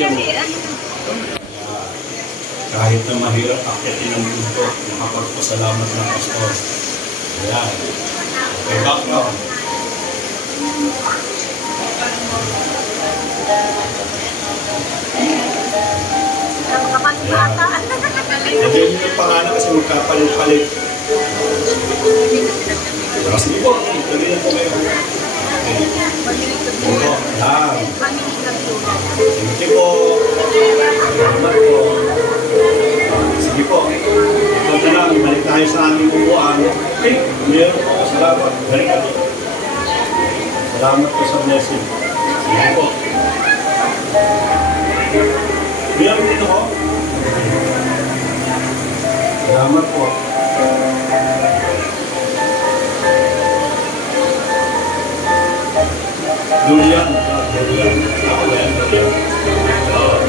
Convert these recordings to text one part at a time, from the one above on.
dyan. Kahit na mahirap akyatin ang mundo, nakapagpasalamat ng pastor. Ayan. Okay, background. Lagyan nyo yung pangalan kasi magkapalit-palit. Sige po, lagyan po kayo. Okay. Ito, lang. Sige po. Salamat po. Sige po. Ito na lang, balik tayo sa aming upuan. Okay, meron po. Salamat. Balik ka dito. Salamat po sa blessing. Sige po. Bilang dito ko. Salamat po. Julian. Ako ba yan, Julian? Tol!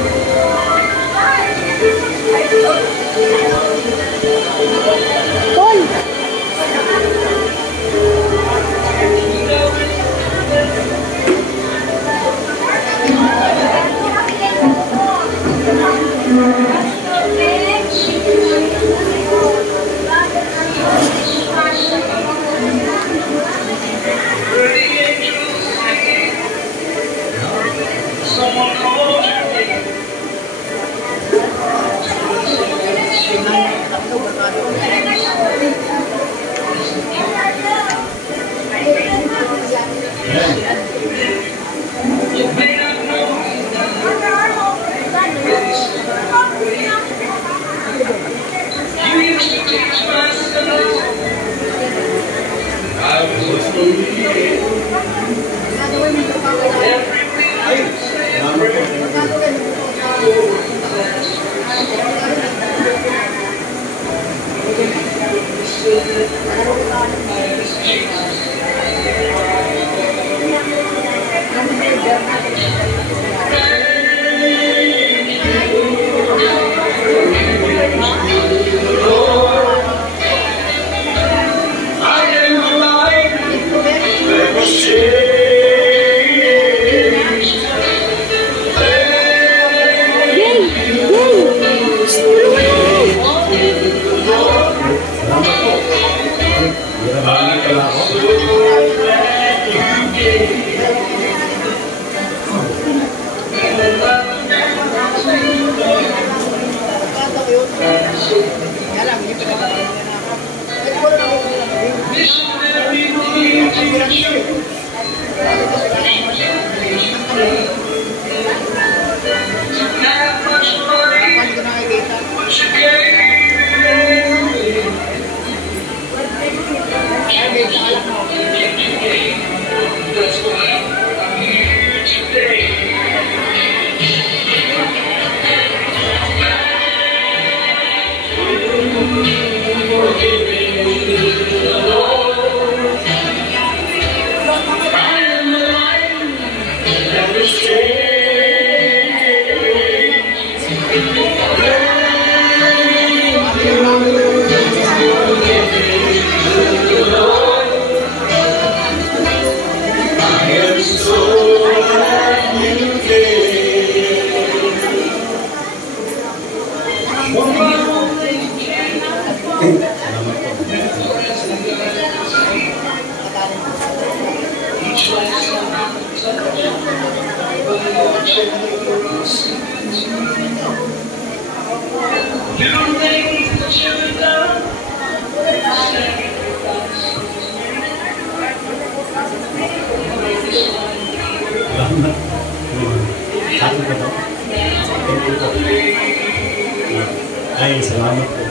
Ay, salamat po.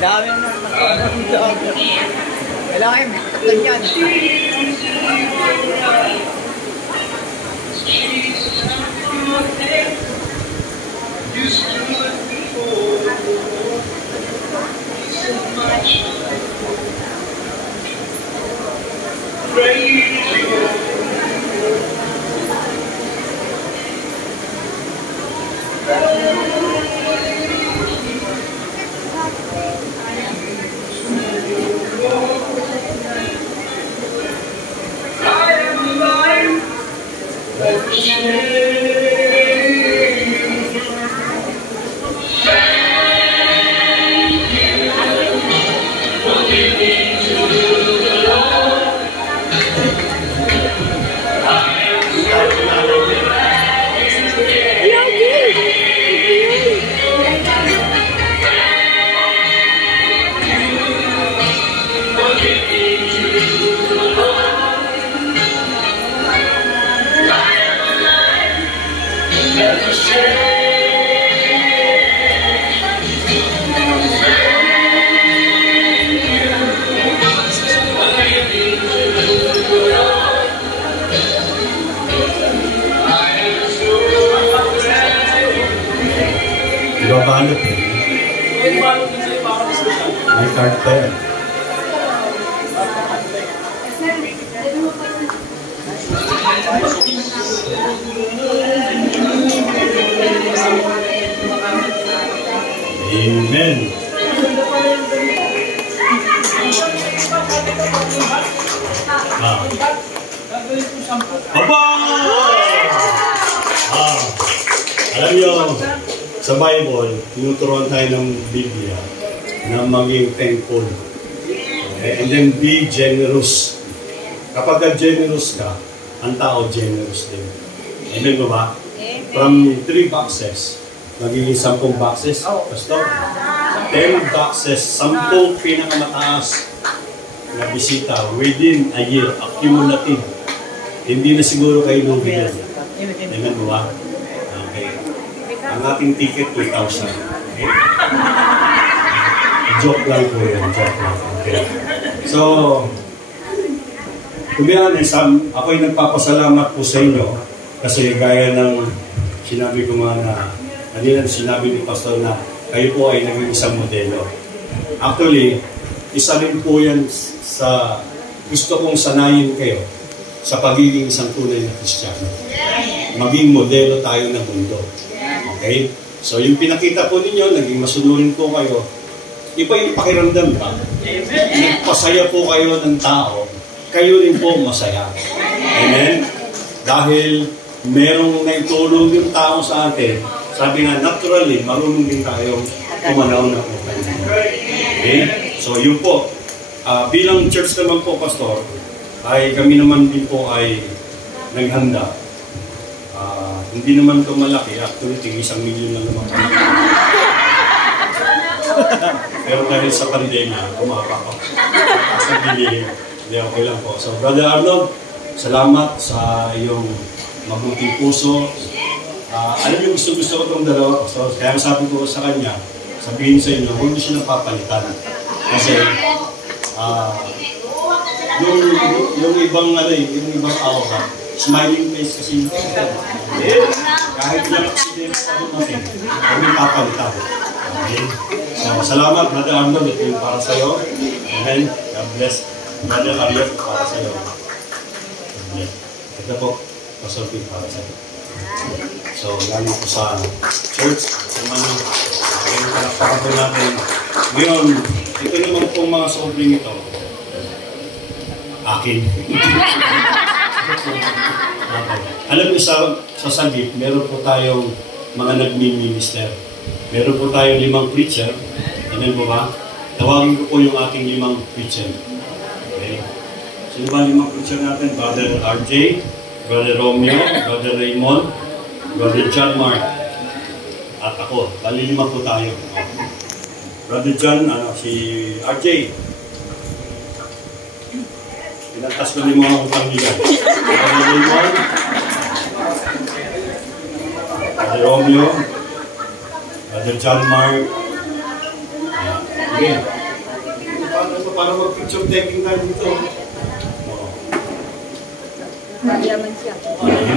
Dami na kailangan ganyan. Start pa yan. Amen. Aba! Alam niyo, sa Bible, tinuturuan tayo ng Biblia na maging thankful. Okay? And then be generous. Kapag generous ka, ang tao generous din. Amen ba ba? From 3 boxes, magiging 10 boxes. Pastor, 10 boxes, 10 pinakamataas na bisita within a year, accumulative. Hindi na siguro kayo lubigyan. Amen ba ba? Okay. Ang ating ticket, 2,000. Okay? Joke lang po yun. Joke lang. Okay. So, to be honest, ako'y nagpapasalamat po sa inyo kasi gaya ng sinabi ko nga na kanina sinabi ni Pastor na kayo po ay naging isang modelo. Actually, isa rin po yan sa gusto kong sanayin kayo sa pagiging isang tunay na Kristiyano. Maging modelo tayo ng mundo. Okay? So, yung pinakita po ninyo, naging masunurin po kayo, iba yung pakiramdam ba? Nagpasaya po kayo ng tao, kayo rin po masaya. Amen? Dahil merong naitulong yung tao sa atin, sabi nga, naturally, marunong din tayong tumanaw na po. Okay? So, yun po. Bilang church naman po, Pastor, ay kami naman din po ay naghanda. Hindi naman ito malaki. Actually, 1 million lang naman kami. Pero dahil sa pandemya, kumapapa. Sa bilhin, hindi okay lang po. So, Brother Arnold, salamat sa iyong mabuting puso. Alam niyo, gusto ko itong dalawa. So, kaya sabi ko sa kanya, sabihin sa inyo, huwag niyo siya napapalitan. Kasi, yung ibang aura, smiling face kasi yung kahit ilang accident pa dumating, huwag niyo papalitan. Okay? So, salamat, Brother Arnold, ito yung para sa'yo. Amen. God bless. Brother Arnold, para sa'yo. Amen. Ito po, Pastor Pete, para sa'yo. So, galing po sa church. Ngayon, palakpakan po natin. Ngayon, ito naman po mga sobring ito. Akin. Okay. Alam niyo, sa Sagip, meron po tayong mga nagmi-minister. Meron po tayong 5 preacher. Amen po ba? Tawagin ko po yung ating 5 preacher. Okay. Sino ba 5 preacher natin? Brother RJ, Brother Romeo, Brother Raymond, Brother John Mark, at ako. Bali 5 po tayo. Brother John, si RJ. Pinantas ko din mga utang nila. Brother Raymond, Brother Romeo, Brother John Mark. Okay. Para mag-picture taking tayo dito.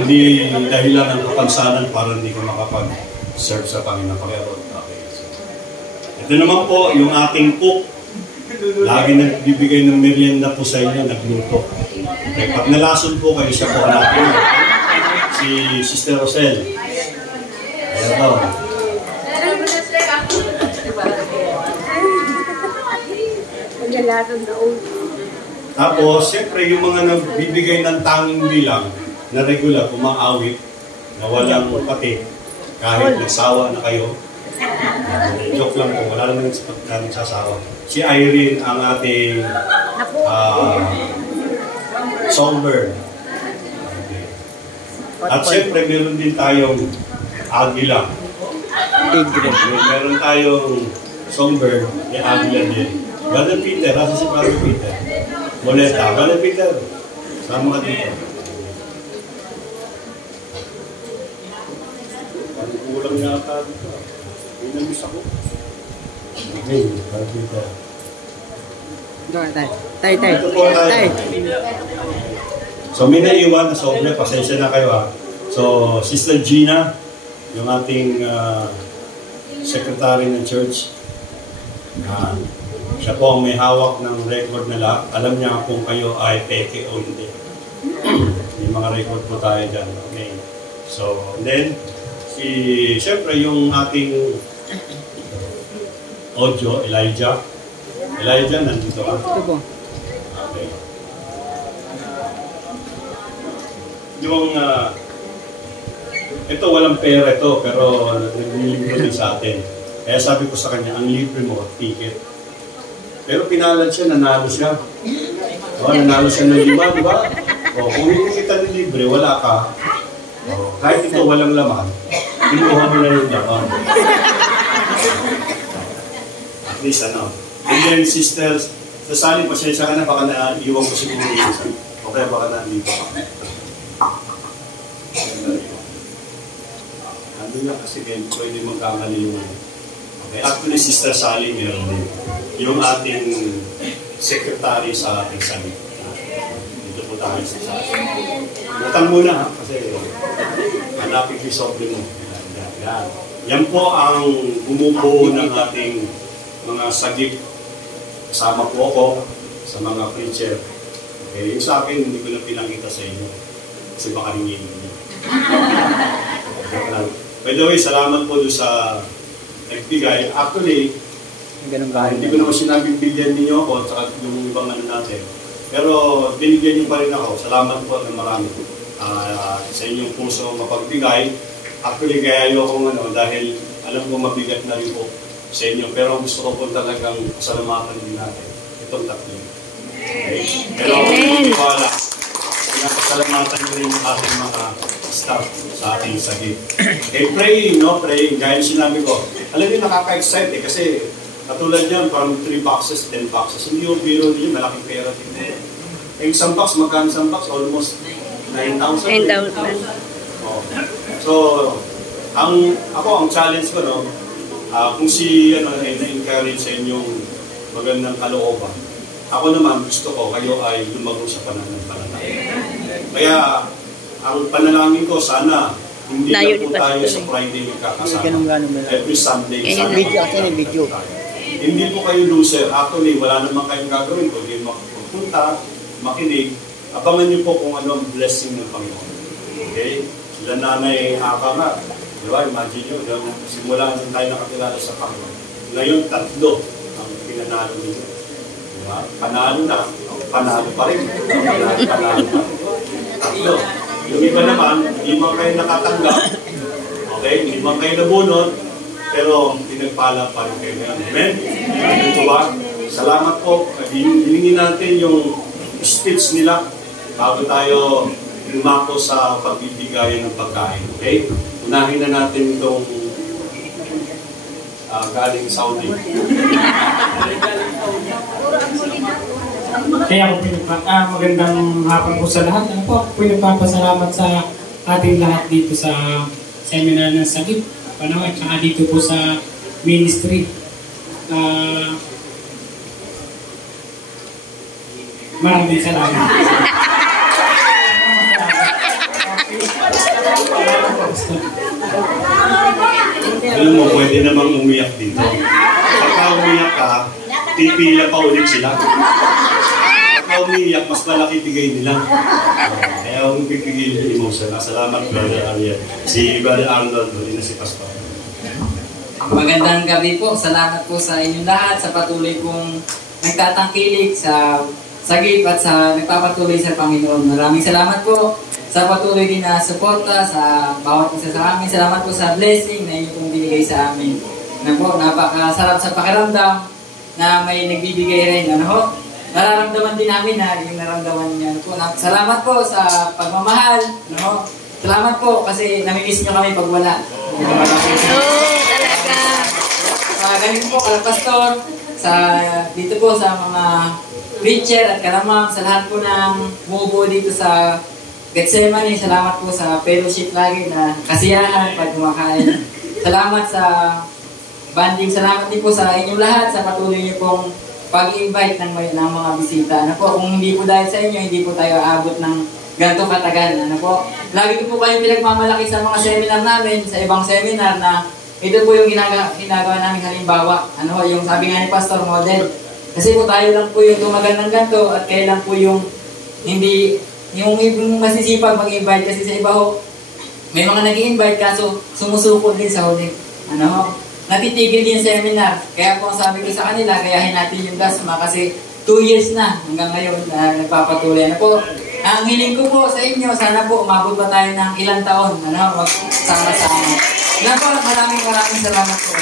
Hindi dahilan ng kapansanan para hindi ka makapag-serve sa Panginoon. Okay. So, ito naman po, yung ating cook. Lagi nagbibigay ng merienda po sa inyo, nagluto. Okay. Pag nalason po kayo, siya po natin. Si Sister Rosel. Ayan daw. Tapos, siyempre, yung mga nagbibigay ng tanging bilang na regular, umaawit, na walang pati, kahit nagsawa na kayo. Joke lang po, wala naman nagsasawa. Si Irene ang ating songbird. Okay. At siyempre, meron din tayong agila. Meron tayong songbird, may agila din. Brother Peter, nasa si Brother Peter? Molesta. Brother Peter, sama ka dito. Kulang na ata dito. Inamis ako. Okay, Brother Peter. Tay. So, may naiwan na sobre. Pasensya na kayo ha. So, Sister Gina, yung ating secretary ng church. Siya po ang may hawak ng record nila. Alam niya kung kayo ay peke o hindi. May mga record po tayo dyan. Okay. So, then, siyempre yung ating audio, Elijah. Elijah, nandito ka. Ito po. Okay. Yung, ito walang pera ito, pero naglilibre din sa atin. Kaya sabi ko sa kanya, ang libre mo, ticket. Pero pinalad siya, nanalo siya. Nanalo siya ng 5, di ba? Kung hindi kita ni libre, wala ka. Kahit ito walang laman, kinuha mo na yung laman. At least ano. And then, sisters, sasali, pasensya ka na, baka naiiwan ko siguro yung isa. Okay, baka naiiwan ka. Ano nga kasi pwede magkamali yung okay. Actually, Sister Sally meron din. Yung ating secretary sa ating sali. Dito po tayo sa sali. Butang muna ha, kasi hanapin ko yung sobre mo. Yan. Yan po ang bumubuo ng ating mga sagip. Kasama po ako sa mga preacher. Okay, yung sa akin, hindi ko na pinakita sa inyo. Kasi baka hingin niyo. By the way, salamat po doon sa nagbigay. Actually, hindi ko naman sinabing bilyan ninyo ako at saka yung ibang ano natin. Pero binigyan niyo pa rin ako. Salamat po ng marami. Sa inyong puso mapagbigay. Actually, kaya ayoko dahil alam ko mabigat na rin po sa inyo. Pero gusto ko po talagang salamatan din natin. Itong tatlo. Okay? Pero kung wala, pinapasalamatan nyo rin yung ating mga staff sa ating sagip. Okay, praying, no? Praying. Gaya sinabi ko, alam niyo, nakaka-excite kasi katulad yan, from 3 boxes, 10 boxes. Hindi yung biro niyo, malaking pera din. Eh, isang box, magkano isang box? Almost 9,000. 9,000. Oh. So, ang challenge ko, no? Kung na-encourage sa inyong magandang kalooban, ako naman gusto ko kayo ay lumago sa pananampalataya. Kaya ang panalangin ko sana hindi lang po tayo sa Friday magkakasama. Every Sunday. Video. Hindi po kayo loser. Actually, wala naman kayong gagawin. Kundi magpunta, makinig. Abangan niyo po kung ano ang blessing ng Panginoon. Okay? Sila nanay haka nga. Diba? Imagine nyo, simula nung tayo nakakilala sa Panginoon. Ngayon, 3 ang pinanalo nito. Diba? Panalo na. Panalo pa rin. Panalo pa rin. 3. Yung iba naman, hindi man kayo nakatanggap. Okay? Hindi man kayo nabunod. Pero pinagpala pa rin kayo ngayon. Amen? Ito ba? Salamat po. Hilingin natin yung speech nila bago tayo lumako sa pagbibigayan ng pagkain. Okay? Unahin na natin itong galing Saudi. Kaya ako magandang hapon po sa lahat. Ano po, pinagpapasalamat sa ating lahat dito sa seminar ng Sagip. At saka dito po sa ministry. Maraming salamat. Alam mo, pwede namang umiyak dito. Pagka umiyak ka, pipila pa ulit sila. Pagka umiyak, mas malaki bigay nila. Kaya huwag pipigil yung emotion. Salamat, Brother Ariel. Si Brother Arnold, huli na si Pastor. Magandang gabi po. Salamat po sa inyong lahat sa patuloy kong nagtatangkilik sa Sagip at sa nagpapatuloy sa Panginoon. Maraming salamat po sa patuloy din na suporta sa bawat isa sa amin. Salamat po sa blessing na inyong binigay sa amin. Na po, napakasarap sa pakiramdam na may nagbibigay rin. Ano ho? Nararamdaman din namin na yung naramdaman niya. Ano po, salamat po sa pagmamahal. Ano ho? Salamat po kasi namimiss nyo kami pag wala. Talaga. Ganito po, Pastor, dito po sa mga preacher at kalamang sa lahat po ng bumubuo dito sa Gethsemane. Salamat po sa fellowship lagi na kasiyahan pag kumakain. Salamat sa banding. Salamat din po sa inyong lahat sa patuloy niyo pong pag-invite ng mga bisita. Ano po, kung hindi po dahil sa inyo, hindi po tayo aabot ng ganito katagal. Ano po, lagi ko po kayong pinagmamalaki sa mga seminar namin, sa ibang seminar na ito po yung ginagawa namin halimbawa. Ano, yung sabi nga ni Pastor Model, Kasi po tayo lang po yung tumagal ng ganito at kayo lang po yung hindi, yung masisipag mag-invite kasi sa iba ho, may mga nag-invite kaso sumusukot din sa huli. Natitigil din yung seminar. Kaya po ang sabi ko sa kanila, gayahin natin yung DASMA kasi 2 years na hanggang ngayon nagpapatuloy na po. Ang hiling ko po sa inyo, sana po umabot pa tayo ng ilang taon, magsama-sama. Yan po, maraming salamat po.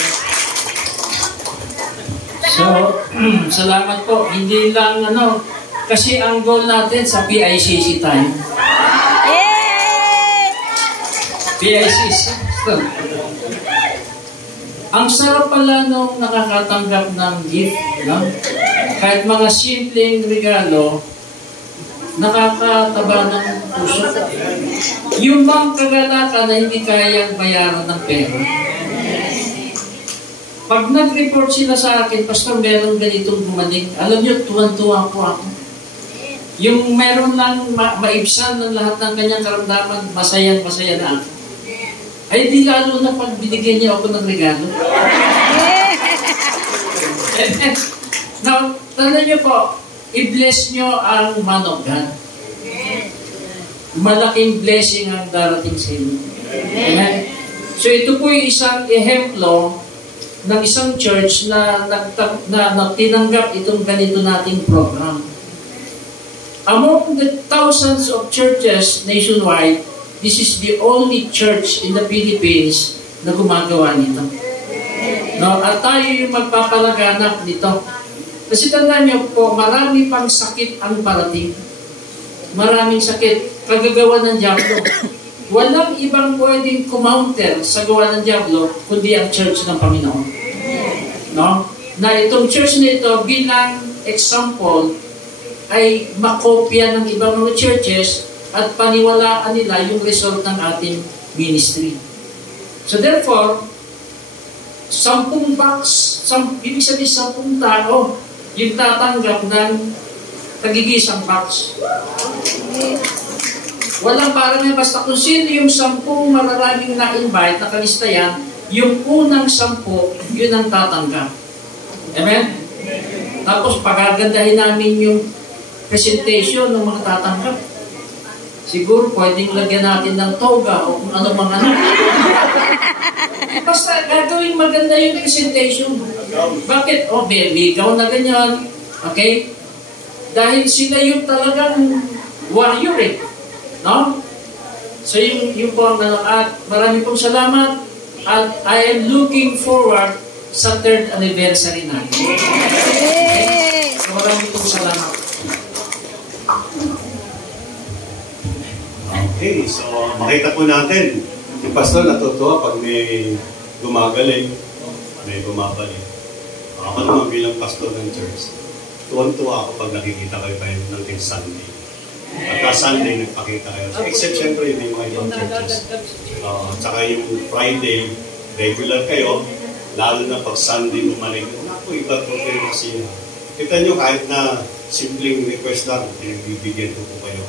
So, salamat po. Hindi lang kasi ang goal natin sa PICC tayo. PICC. Ang sarap pala nung nakakatanggap ng gift, kahit mga simpleng regalo, nakakataba ng puso. Yung bang kagalakan na hindi kayang bayaran ng pera. Pag nag-report sila sa akin, Pastor, meron ganitong gumaling. Alam niyo, tuwan-tuwa po ako. Yung meron lang maibsan ng lahat ng kanyang karamdaman, masayang-masaya na ako. Ay, di lalo na pag binigyan niya ako ng regalo. Now, tandaan niyo po, i-bless niyo ang man of God. Malaking blessing ang darating sa inyo. Amen? So, ito po yung isang ehemplo ng isang church na tinanggap itong ganito nating program. Among the thousands of churches nationwide, this is the only church in the Philippines na gumagawa nito. At tayo yung magpapalaganap nito. Kasi tandaan niyo po, marami pang sakit ang parating. Maraming sakit. Kagagawa ng Diablo. Walang ibang pwedeng kumounter sa gawa ng Diablo, kundi ang church ng Panginoon. Na itong church nito bilang example ay makopya ng ibang mga churches at paniwalaan nila yung result ng ating ministry. So therefore, 10 box, ibig sabihin 10 tao yung tatanggap ng tagigisang box. Walang parang basta kung sino yung 10 mararaming na-invite, nakalista yan, yung unang 10, yun ang tatanggap. Amen? Tapos pagagandahin namin yung presentation ng mga tatanggap. Siguro pwedeng lagyan natin ng toga o kung ano mga basta gagawin maganda yung presentation. Bakit? Ligaw na ganyan. Okay? Dahil sila yung talagang warrior So yung po ang at marami pong salamat at I am looking forward sa 3rd anniversary natin. Okay? So marami pong salamat. Okay, so makita po natin, yung pastor natutuwa pag may gumagaling, may bumabalik. Ako naman bilang pastor ng church, tuwan-tuwa ako pag nakikita kayo ng Sunday. Pagka Sunday, nagpakita kayo. So, except syempre yung mga ibang churches. Tsaka yung Friday, regular kayo, lalo na pag Sunday bumalik. Naku, iba po kayo kasi. Kita nyo kahit na simpleng request lang, bibigyan ko po kayo.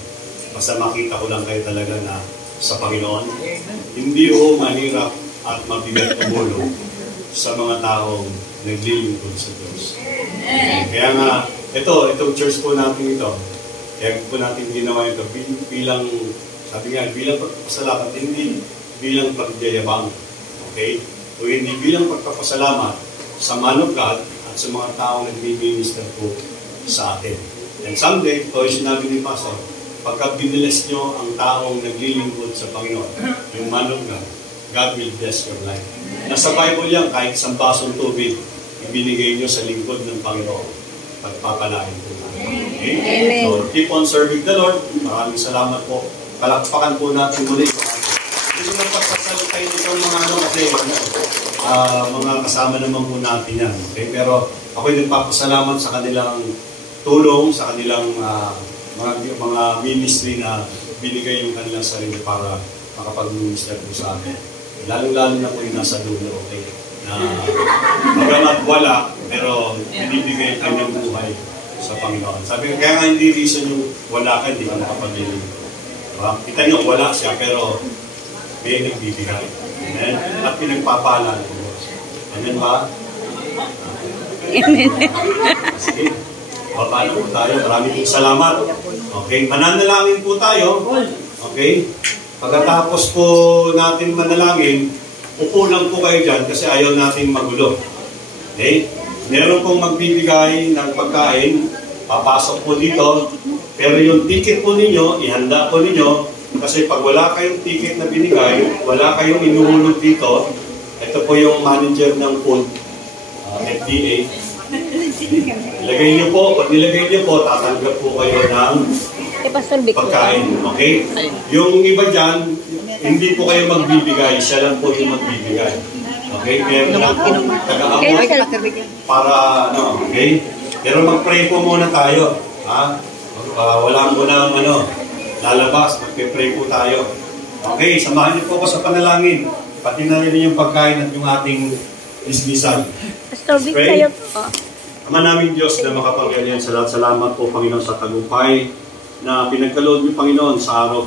Basta makita ko lang kayo talaga na sa Panginoon. Hindi ho mahirap at mabigat tumulong sa mga taong naglilingkod sa Diyos. Kaya nga, itong church po natin ito, kaya po natin ginawa ito bilang, sabi nga, bilang pagpapasalamat, hindi bilang pagyayabang. Okay? O hindi bilang pagpapasalamat sa man of God at sa mga taong nag-minister po sa atin. And someday, ito yung sinabi ni Pastor, pagka biniles nyo ang taong naglilingkod sa Panginoon, yung man of God, God will bless your life. Nasa Bible yan, kahit isang basong tubig, ibinigay nyo sa lingkod ng Panginoon. Pagpapalain po natin. Okay? So, keep on serving the Lord. Maraming salamat po. Palakpakan po natin muli. Hindi ko na pagsasalutay nitong mga kasi mga kasama naman po natin yan. Okay? Pero ako'y nagpapasalamat sa kanilang tulong, sa kanilang mga ministry na binigay yung kanilang sarili para makapag-minister po sa amin. Lalong-lalo na po yung nasa dulo, okay? Na magamat wala, pero binibigay ang kanyang buhay sa Panginoon. Sabi ko, kaya nga hindi reason yung wala ka, hindi ka makapag-liling. Diba? Kita nyo, wala siya, pero may nagbibigay. Amen? At pinagpapala ng Diyos. Amen ba? Sige. Paano po tayo? Maraming salamat. Okay, mananalangin po tayo. Okay? Pagkatapos po natin manalangin, upo lang po kayo dyan kasi ayaw natin magulo. Okay? Meron pong magbibigay ng pagkain, papasok po dito, pero yung ticket po ninyo, ihanda po ninyo, kasi pag wala kayong ticket na binigay, wala kayong inuhulog dito, ito po yung manager ng food, FDA. Ilagay niyo po, pag nilagay niyo po, tatanggap po kayo ng pagkain. Okay? Yung iba dyan, hindi po kayo magbibigay, siya lang po yung magbibigay. Okay? Meron lang po taga-amot para, okay? Pero mag-pray po muna tayo. Ha? Wala mo na lalabas, mag-pray po tayo. Okay, samahan niyo po ako sa panalangin. Pati na rin yung pagkain at yung ating dismissal. Pray. Ama namin Diyos na makapangyarihan sa lahat, salamat po Panginoon sa tagumpay na pinagkaloob niyo Panginoon sa araw